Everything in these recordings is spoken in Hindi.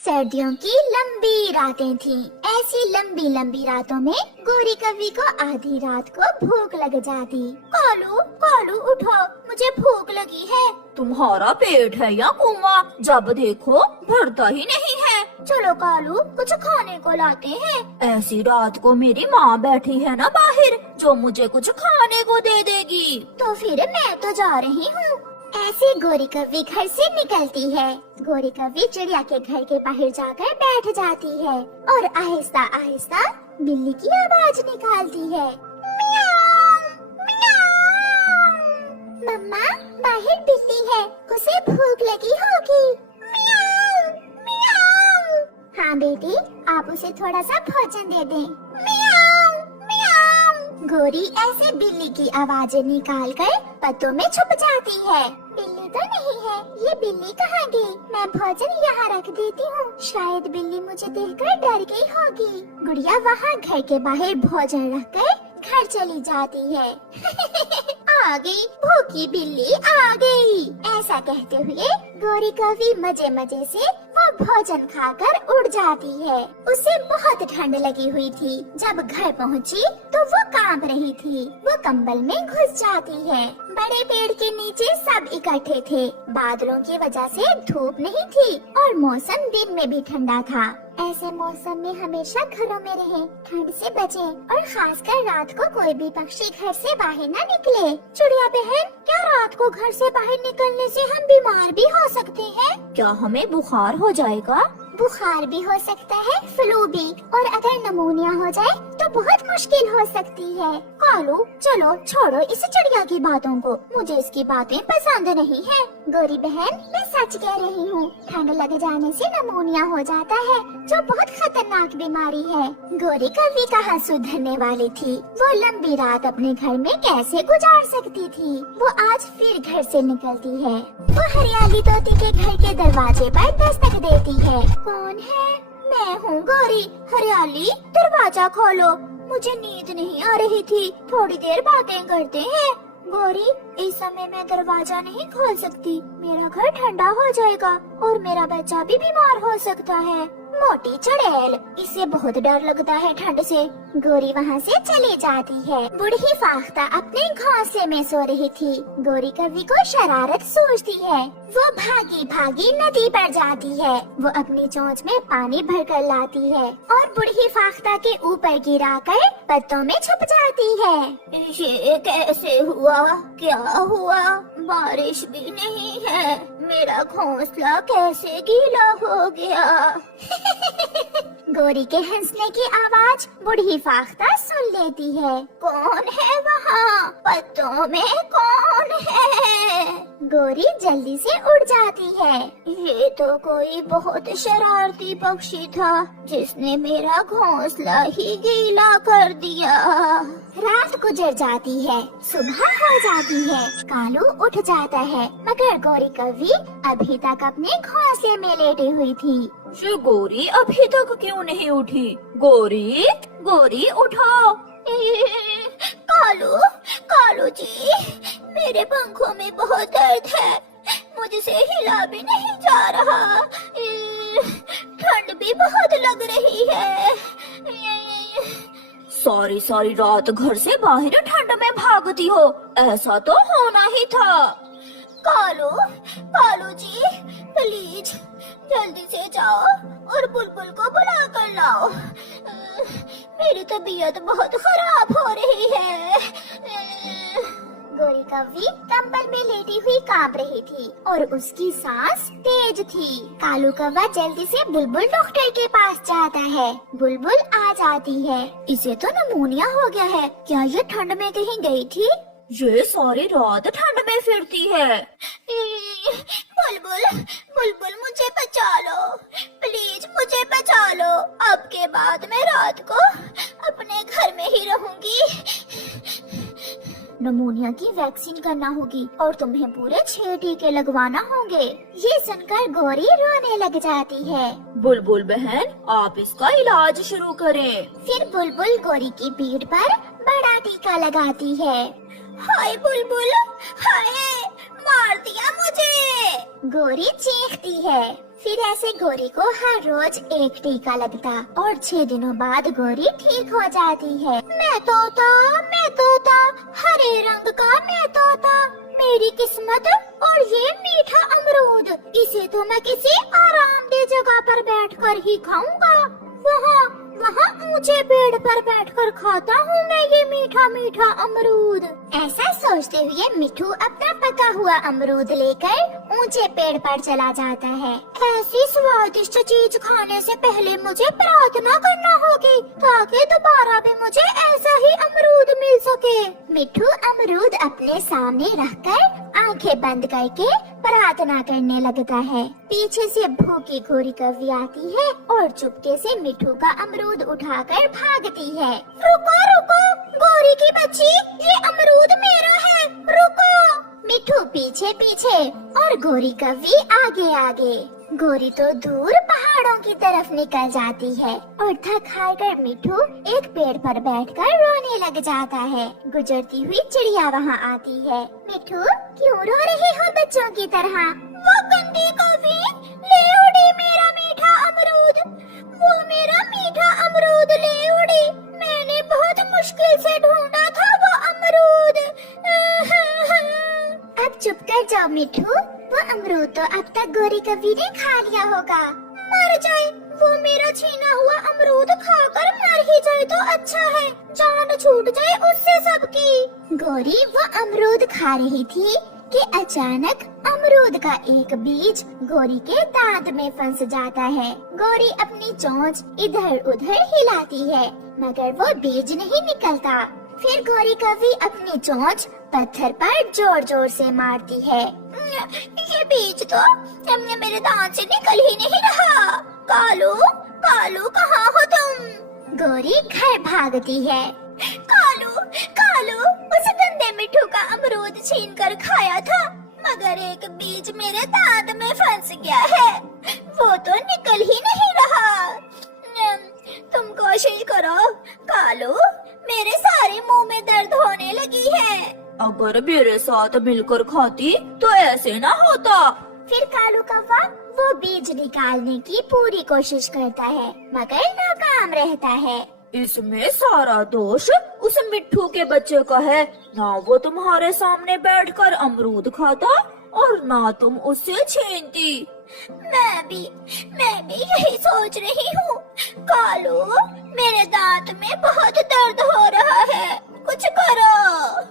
सर्दियों की लंबी रातें थीं। ऐसी लंबी लंबी रातों में गोरी कवि को आधी रात को भूख लग जाती। कालू कालू उठो, मुझे भूख लगी है। तुम्हारा पेट है या कुआं? जब देखो भरता ही नहीं है। चलो कालू, कुछ खाने को लाते हैं। ऐसी रात को मेरी माँ बैठी है ना बाहर, जो मुझे कुछ खाने को दे देगी। तो फिर मैं तो जा रही हूँ। ऐसे गोरी कवि घर से निकलती है। गोरी कवि चिड़िया के घर के बाहर जाकर बैठ जाती है और आहिस्ता आहिस्ता बिल्ली की आवाज निकालती है। मियाऊ, मियाऊ। मम्मा, बाहर बिल्ली है, उसे भूख लगी होगी। मियाऊ, मियाऊ। हाँ बेटी, आप उसे थोड़ा सा भोजन दे दें। मियाऊ, मियाऊ। गोरी ऐसे बिल्ली की आवाजें निकाल कर पत्तों में छुप जाती है। बिल्ली तो नहीं है, ये बिल्ली कहाँ गई? मैं भोजन यहाँ रख देती हूँ, शायद बिल्ली मुझे देखकर डर गई होगी। गुड़िया वहाँ घर के बाहर भोजन रखकर घर चली जाती है। आ गई, भूखी बिल्ली आ गई। ऐसा कहते हुए गोरी कवि मजे मजे से वो भोजन खाकर उड़ जाती है। उसे बहुत ठंड लगी हुई थी। जब घर पहुँची तो वो कांप रही थी। वो कंबल में घुस जाती है। बड़े पेड़ के नीचे सब इकट्ठे थे। बादलों की वजह से धूप नहीं थी और मौसम दिन में भी ठंडा था। ऐसे मौसम में हमेशा घरों में रहें, ठंड से बचें और खासकर रात को कोई भी पक्षी घर से बाहर न निकले। चिड़िया बहन, क्या रात को घर से बाहर निकलने से हम बीमार भी हो सकते हैं? क्या हमें बुखार हो जाएगा? बुखार भी हो सकता है, फ्लू भी, और अगर नमूनिया हो जाए तो बहुत मुश्किल हो सकती है। कालू, चलो छोड़ो इस चिड़िया की बातों को, मुझे इसकी बातें पसंद नहीं है। गोरी बहन, मैं सच कह रही हूँ, ठंड लग जाने से नमूनिया हो जाता है, जो बहुत खतरनाक बीमारी है। गोरी कवि कहाँ सुधरने वाली थी। वो लंबी रात अपने घर में कैसे गुजार सकती थी। वो आज फिर घर से निकलती है। वो हरियाली तोती के घर के दरवाजे पर दस्तक देती है। कौन है? मैं हूँ गोरी। हरियाली, दरवाजा खोलो, मुझे नींद नहीं आ रही थी, थोड़ी देर बातें करते हैं। गोरी, इस समय मैं दरवाजा नहीं खोल सकती, मेरा घर ठंडा हो जाएगा और मेरा बच्चा भी बीमार हो सकता है। मोटी चुड़ैल, इसे बहुत डर लगता है ठंड से। गोरी वहाँ से चली जाती है। बूढ़ी फाख्ता अपने घोंसले में सो रही थी। गोरी कवि को शरारत सूझती है। वो भागी भागी नदी पर जाती है। वो अपनी चोंच में पानी भरकर लाती है और बूढ़ी फाख्ता के ऊपर गिराकर पत्तों में छुप जाती है। ये कैसे हुआ? क्या हुआ? बारिश भी नहीं है, मेरा घोंसला कैसे गीला हो गया? गोरी के हंसने की आवाज बूढ़ी फाख्ता सुन लेती है। कौन है वहाँ? पत्तों में कौन है? गोरी जल्दी से उड़ जाती है। ये तो कोई बहुत शरारती पक्षी था, जिसने मेरा घोंसला ही गीला कर दिया। रात गुजर जाती है, सुबह हो जाती है। कालू उठ जाता है, मगर गोरी कवि अभी तक अपने घोंसले में लेटी हुई थी। ये गोरी अभी तक क्यों नहीं उठी? गोरी, गोरी उठो। कालू, कालू जी, मेरे पंखों में बहुत दर्द है, मुझसे हिला भी नहीं जा रहा, ठंड भी बहुत लग रही है। सारी रात घर से बाहर ठंड में भागती हो, ऐसा तो होना ही था। कालू, कालू जी, प्लीज जल्दी से जाओ और बुलबुल को बुला कर लाओ, मेरी तबीयत बहुत खराब हो रही है। गोरी कवि कंबल में लेटी हुई कांप रही थी और उसकी सांस तेज थी। कालू कौवा जल्दी से बुलबुल डॉक्टर के पास जाता है। बुलबुल आ जाती है। इसे तो नमूनिया हो गया है, क्या ये ठंड में कहीं गई थी? ये सारी रात ठंड में फिरती है। बुलबुल, बुलबुल मुझे बचा लो, प्लीज मुझे बचा लो। अब के बाद मैं रात को अपने घर में ही रहूंगी। नमूनिया की वैक्सीन करना होगी और तुम्हें पूरे 6 टीके लगवाना होंगे। ये सुनकर गोरी रोने लग जाती है। बुलबुल बहन, आप इसका इलाज शुरू करें। फिर बुलबुल गोरी की पीठ पर बड़ा टीका लगाती है। हाय बुलबुल, हाय, मार दिया मुझे, गोरी चीखती है। फिर ऐसे गोरी को हर रोज एक टीका लगता और 6 दिनों बाद गोरी ठीक हो जाती है। मैं तोता, हरे रंग का मैं तोता, मेरी किस्मत और ये मीठा अमरूद, इसे तो मैं किसी आरामदेह जगह पर बैठकर ही खाऊंगा। वहाँ ऊंचे पेड़ पर बैठकर खाता हूँ मैं ये मीठा मीठा अमरूद। ऐसा सोचते हुए मिठू अपना पका हुआ अमरूद लेकर ऊंचे पेड़ पर चला जाता है। ऐसी स्वादिष्ट चीज खाने से पहले मुझे प्रार्थना करना होगी ताकि दोबारा भी मुझे ऐसा ही अमरूद मिल सके। मिठू अमरूद अपने सामने रखकर आंखें बंद करके प्रार्थना करने लगता है। पीछे से भूखी गोरी कव्वी आती है और चुपके से मिठू का अमरूद उठाकर भागती है। रुको गोरी की बच्ची, ये अमरूद मेरा है, रुको। मिठू पीछे पीछे और गोरी कव्वी आगे आगे। गोरी तो दूर पहाड़ों की तरफ निकल जाती है और थक हार कर मिठू एक पेड़ पर बैठकर रोने लग जाता है। गुजरती हुई चिड़िया वहाँ आती है। मिठू क्यों रो रही हो बच्चों की तरह? वो गंदी कव्वी ले उड़ी मेरा मीठा अमरूद, वो मेरा मीठा अमरूद ले उड़ी। मैंने बहुत मुश्किल से ढूंढा था वो अमरूद। अब चुप कर जाओ मिठू, वो अमरूद तो अब तक गोरी कव्वी ने खा लिया होगा। मर जाए, वो मेरा छीना हुआ अमरूद खाकर मर ही जाए तो अच्छा है, जान छूट जाए उससे सबकी। गोरी वो अमरूद खा रही थी कि अचानक अमरूद का एक बीज गोरी के दांत में फंस जाता है। गोरी अपनी चोंच इधर उधर हिलाती है मगर वो बीज नहीं निकलता। फिर गोरी कव्वी अपनी चोंच पत्थर पर जोर जोर से मारती है। ये बीज तो मेरे दांत से निकल ही नहीं रहा। कालू कहाँ हो तुम? गोरी घर भागती है। कालू उस गंदे मिठू का अमरूद छीन कर खाया था मगर एक बीज मेरे दांत में फंस गया है, वो तो निकल ही नहीं रहा। तुम कोशिश करो कालू, मेरे सारे मुंह में दर्द होने लगी है। अगर मेरे साथ मिलकर खाती तो ऐसे ना होता। फिर कालू कौवा वो बीज निकालने की पूरी कोशिश करता है मगर नाकाम रहता है। इसमें सारा दोष उस मिट्ठू के बच्चे का है, ना वो तुम्हारे सामने बैठकर अमरूद खाता और ना तुम उससे छीनती। मैं भी यही सोच रही हूँ। कालू, मेरे दांत में बहुत दर्द हो रहा है, कुछ करो।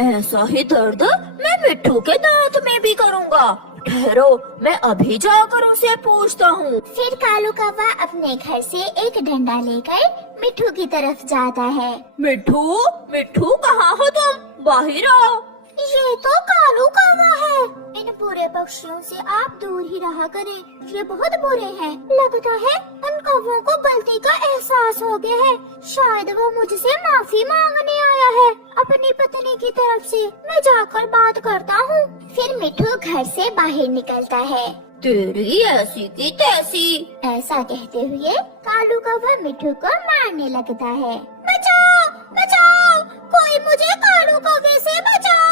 ऐसा ही दर्द मैं मिट्ठू के दांत में भी करूँगा। ठहरो, मैं अभी जाकर उसे पूछता हूँ। फिर कालू कौवा अपने घर से एक डंडा लेकर मिट्ठू की तरफ जाता है। मिट्ठू कहाँ हो तुम? बाहर आओ। ये तो कालू कौवा है। इन बुरे पक्षियों से आप दूर ही रहा करें, ये बहुत बुरे हैं। लगता है उन कौवों को गलती का एहसास हो गया है, शायद वो मुझसे माफी मांगने आया है अपनी पत्नी की तरफ से। मैं जाकर बात करता हूँ। फिर मिट्ठू घर से बाहर निकलता है। तेरी ऐसी की तैसी। ऐसा कहते हुए कालू कौवा मिट्ठू को मारने लगता है। बचाओ, कोई मुझे कालू कौवे से बचाओ।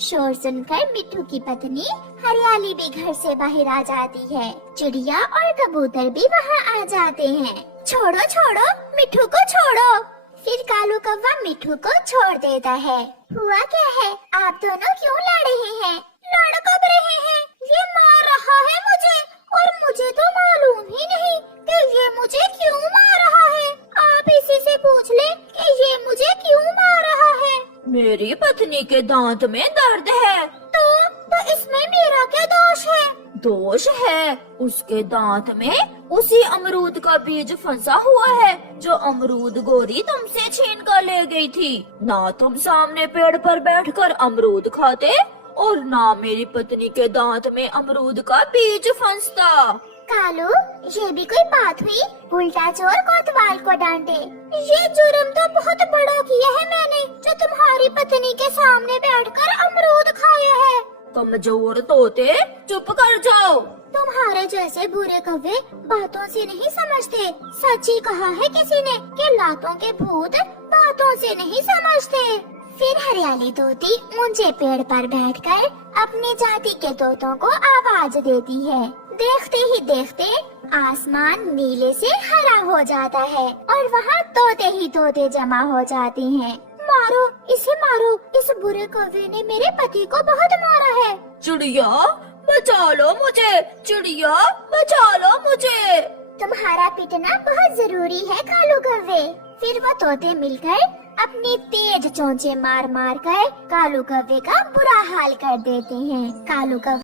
शोर सुनकर मिट्ठू की पत्नी हरियाली भी घर से बाहर आ जाती है। चिड़िया और कबूतर भी वहाँ आ जाते हैं। छोड़ो, मिट्ठू को छोड़ो। फिर कालू कौवा मिट्ठू को छोड़ देता है। हुआ क्या है? आप दोनों क्यों लड़ रहे हैं? लड़ कब रहे हैं? ये मार रहा है मुझे और मुझे तो मालूम ही नहीं कि ये मुझे क्यों मार रहा है। आप इसी से पूछ ले कि ये मुझे क्यों मार रहा है। मेरी पत्नी के दांत में दर्द है। तो इसमें मेरा क्या दोष है? दोष है उसके दांत में उसी अमरूद का बीज फंसा हुआ है जो अमरूद गोरी तुमसे छीन कर ले गई थी। ना तुम सामने पेड़ पर बैठकर अमरूद खाते और ना मेरी पत्नी के दांत में अमरूद का बीज फंसता। कालू, ये भी कोई बात हुई? उल्टा चोर कोतवाल को डांटे। ये जुर्म तो बहुत बड़ा किया है मैंने, जो तुम्हारी पत्नी के सामने बैठकर अमरूद खाया है। कमजोर तोते, चुप कर जाओ। तुम्हारे जैसे बुरे कौवे बातों से नहीं समझते। सच ही कहा है किसी ने कि लातों के भूत बातों से नहीं समझते। फिर हरियाली तोती ऊंचे पेड़ पर बैठकर अपनी जाति के तोतों को आवाज देती है। देखते ही देखते आसमान नीले से हरा हो जाता है और वहाँ तोते ही तोते जमा हो जाते हैं। मारो, इसे मारो, इस बुरे कौवे ने मेरे पति को बहुत मारा है। चिड़िया बचा लो मुझे, चिड़िया बचा लो मुझे। तुम्हारा पिटना बहुत जरूरी है कालू कौवे। फिर वो तोते मिलकर अपनी तेज चोंचे मार मार कर कालू कौवे का बुरा हाल कर देते हैं। कालू कौवे